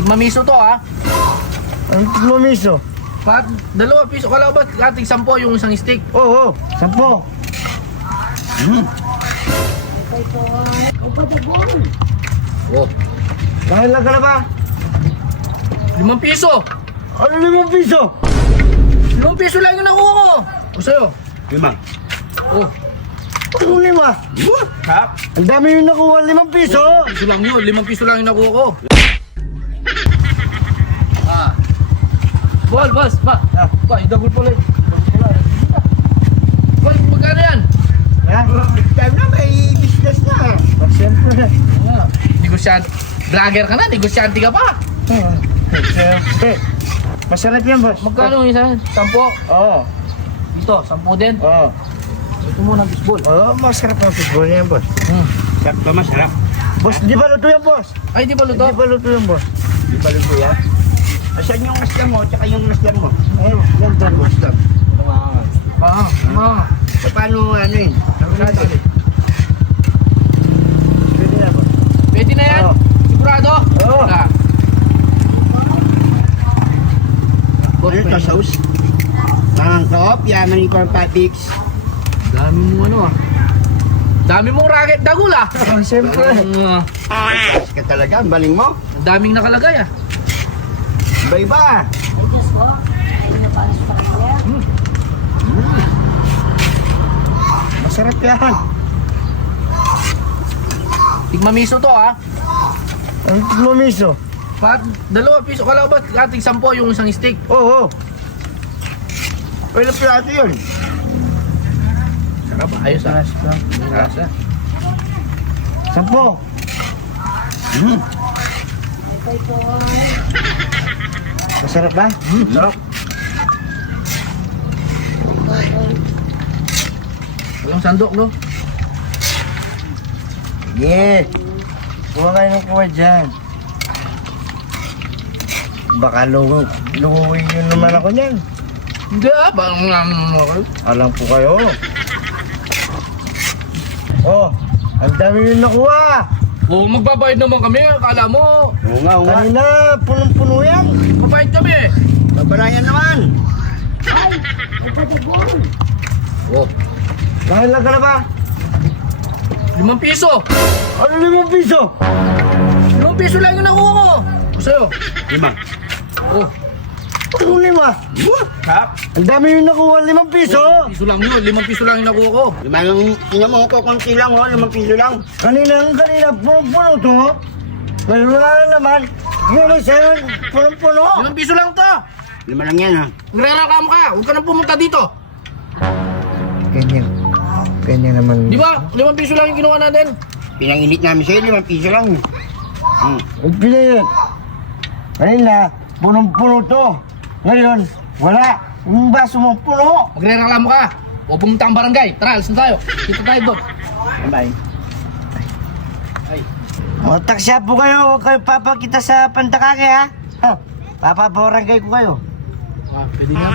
Tigmamiso to ha. Ang tigmamiso? Pat, 2 piso. Kala ba ating 10 yung isang stick? Oo, 10. Oh. Dahil lang ka na ba? 5 piso. Ano 5 piso? 5 piso lang yung nakuha ko. O sa'yo? 5. Oh. Ano 5? Kap. Ang dami yung nakuha, 5 piso. Piso lang yun. 5 piso lang yung nakuha ko. Ah. Boss. Ba, i-double pala. Boy, magkano yan? Ha? Time na may business na. Siyempre. Ah, negosyante. Vlogger ka na, negosyante ka pa. Siyempre. Masarap yan, boss. Magkano yung isa? 10? Oo. Dito, 10 din. Oo. Ito muna, baseball. Oo, masarap ang football niyan, boss. Sakto masarap. Boss, di ba luto yan, boss? Ay, di ba Di luto? ba luto yan, boss? Di ba luto yan? Asan yung naslan mo, tsaka yung naslan mo? Ayun, yan doon, boss. Paano ano yun? Pwede na, boss. Pwede na yan? Oo. Sigurado? Oo. Ah. Ano ito, sauce? Mangkop, yaman yung corn papiks. Dami mo ano ah. Dami mong racket dagul ah. Oh, siyempre. Ayos ka talaga, ang baling mo. Ang daming nakalagay ah. Iba-iba. Masarap yan. Tigmamiso to ah. Ang tigmamiso? Pat, 2 piso. Kala ba ating 10 yung isang stick? Oo. Pwede plato yun. Sarap ah. Ayos ah. Ayos ah. 10. Masarap ba? Sarap. Walang sandok no? Yeah. Kuha kayo ng kuha dyan. Baka lunguin yun naman ako niyan. Hindi ah. Alam po kayo. Oh, ang dami yun nakuha. Oh, magbabayad naman kami. Akala mo, Oo nga, oo nga. Kanina, punong-puno yan. magbabayad kami. Babarayan naman. Oh, Dahil lang ka na ba? 5 piso. Ano 5 piso? 5 piso lang yung nakuha ko. O sa'yo? 5. Oh, Ano 5? Kap. Ang dami yung nakuha, 5 piso. piso lang yun. 5 piso lang yung nakuha ko. Tingnan mo ko, konti lang, 5 piso lang. Kanina, punong-puno to. Ngayon wala na naman. Yung isa yun, punong-puno. 5 piso lang to. 5 lang yan, ha? Nagre-reklam ka. Huwag ka nang pumunta dito. Ganyan. Ganyan naman. Di ba? 5 piso lang yung ginawa natin. Pinanginit namin sa'yo, 5 piso lang. Huwag pinayin. Kanina, punong-puno to. Ngayon, wala. Yung baso mo, puno. Magre-reklamo ka. O pumunta ang barangay. Tara, alisin tayo. Dito tayo doon. Bye. O, taksya po kayo. Huwag kayo papakita sa pandakake, ha? Ha? Papabarangay ko kayo. Ah, pwede nga.